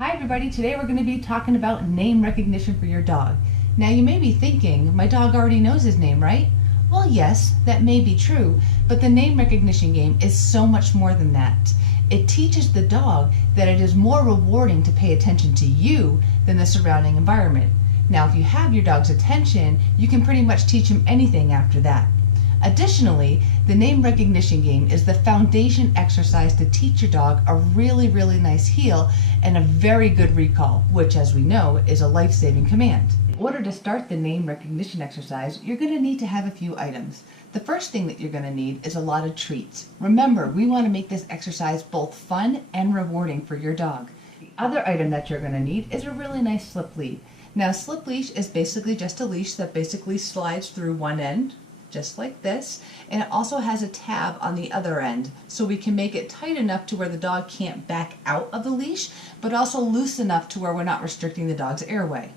Hi everybody, today we're going to be talking about name recognition for your dog. Now you may be thinking, my dog already knows his name, right? Well, yes, that may be true, but the name recognition game is so much more than that. It teaches the dog that it is more rewarding to pay attention to you than the surrounding environment. Now if you have your dog's attention, you can pretty much teach him anything after that. Additionally, the name recognition game is the foundation exercise to teach your dog a really nice heel and a very good recall, which, as we know, is a life-saving command. In order to start the name recognition exercise, you're going to need to have a few items. The first thing that you're going to need is a lot of treats. Remember, we want to make this exercise both fun and rewarding for your dog. The other item that you're going to need is a really nice slip lead. Now, a slip leash is basically just a leash that basically slides through one end, just like this, and it also has a tab on the other end, so we can make it tight enough to where the dog can't back out of the leash, but also loose enough to where we're not restricting the dog's airway.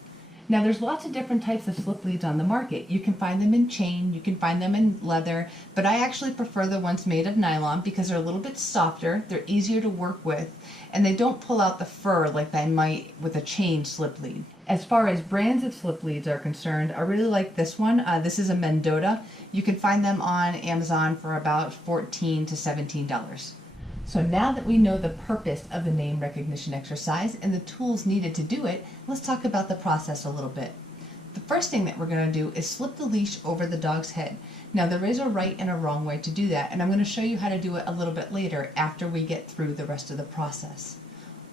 Now there's lots of different types of slip leads on the market. You can find them in chain, you can find them in leather, but I actually prefer the ones made of nylon because they're a little bit softer, they're easier to work with, and they don't pull out the fur like they might with a chain slip lead. As far as brands of slip leads are concerned, I really like this one. This is a Mendota. You can find them on Amazon for about $14 to $17. So now that we know the purpose of the name recognition exercise and the tools needed to do it, let's talk about the process a little bit. The first thing that we're going to do is slip the leash over the dog's head. Now there is a right and a wrong way to do that, and I'm going to show you how to do it a little bit later after we get through the rest of the process.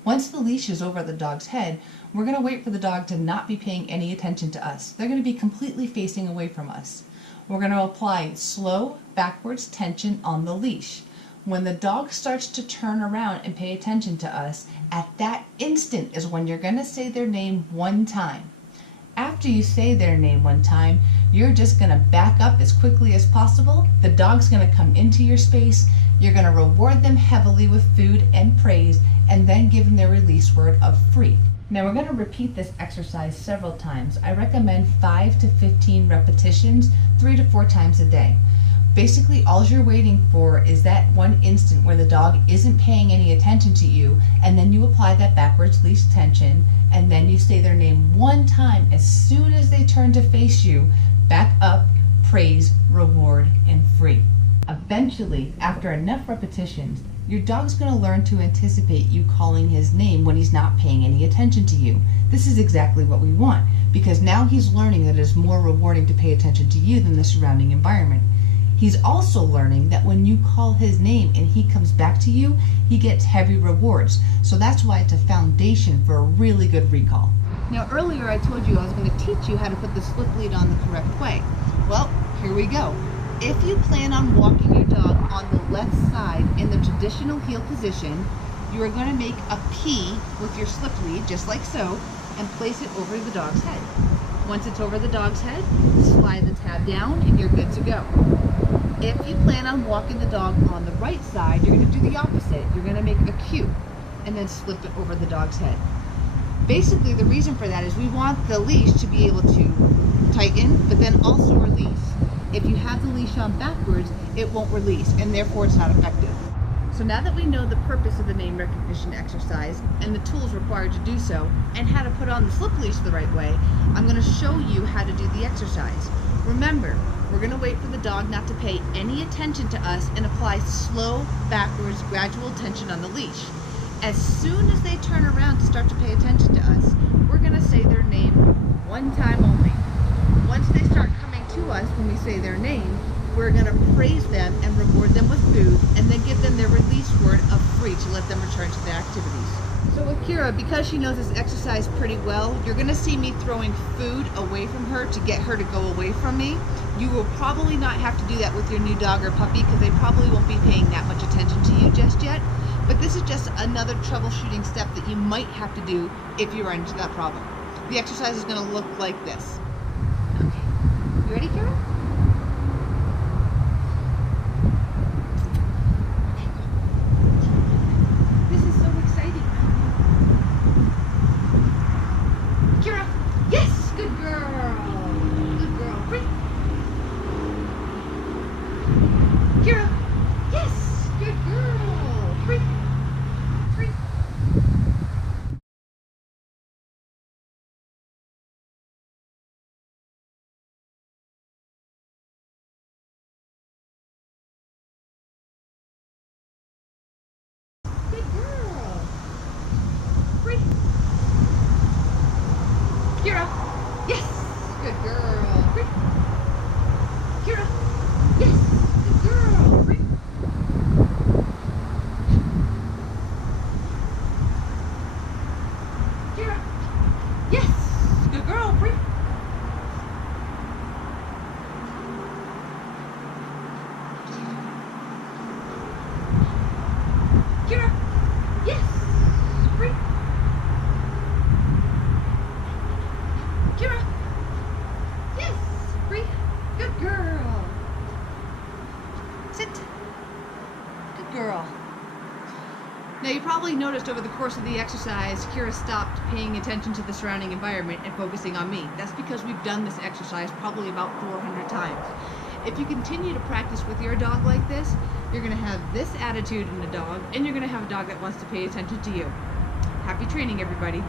Once the leash is over the dog's head, we're going to wait for the dog to not be paying any attention to us. They're going to be completely facing away from us. We're going to apply slow backwards tension on the leash. When the dog starts to turn around and pay attention to us, at that instant is when you're going to say their name one time. After you say their name one time, you're just going to back up as quickly as possible. The dog's going to come into your space. You're going to reward them heavily with food and praise, and then give them their release word of free. Now we're going to repeat this exercise several times. I recommend 5 to 15 repetitions, 3 to 4 times a day. Basically, all you're waiting for is that one instant where the dog isn't paying any attention to you, and then you apply that backwards leash tension, and then you say their name one time as soon as they turn to face you. Back up, praise, reward, and free. Eventually, after enough repetitions, your dog's going to learn to anticipate you calling his name when he's not paying any attention to you. This is exactly what we want, because now he's learning that it is more rewarding to pay attention to you than the surrounding environment. He's also learning that when you call his name and he comes back to you, he gets heavy rewards. So that's why it's a foundation for a really good recall. Now earlier I told you I was going to teach you how to put the slip lead on the correct way. Well, here we go. If you plan on walking your dog on the left side in the traditional heel position, you are going to make a P with your slip lead, just like so, and place it over the dog's head. Once it's over the dog's head, slide the tab down and you're good to go. If you plan on walking the dog on the right side, you're going to do the opposite. You're going to make a Q and then slip it over the dog's head. Basically, the reason for that is we want the leash to be able to tighten, but then also release. If you have the leash on backwards, it won't release, and therefore it's not effective. So now that we know the purpose of the name recognition exercise and the tools required to do so, and how to put on the slip leash the right way, I'm going to show you how to do the exercise. Remember, we're going to wait for the dog not to pay any attention to us and apply slow, backwards, gradual tension on the leash. As soon as they turn around to start to pay attention to us, we're going to say their name one time only. Once they start coming to us when we say their name, we're going to praise them and reward them with food, and then give them their release word of free to let them return to their activities. So with Kira, because she knows this exercise pretty well, you're going to see me throwing food away from her to get her to go away from me. You will probably not have to do that with your new dog or puppy because they probably won't be paying that much attention to you just yet. But this is just another troubleshooting step that you might have to do if you run into that problem. The exercise is going to look like this. Okay. You ready, Kira? Now you probably noticed over the course of the exercise, Kira stopped paying attention to the surrounding environment and focusing on me. That's because we've done this exercise probably about 400 times. If you continue to practice with your dog like this, you're going to have this attitude in the dog, and you're going to have a dog that wants to pay attention to you. Happy training, everybody.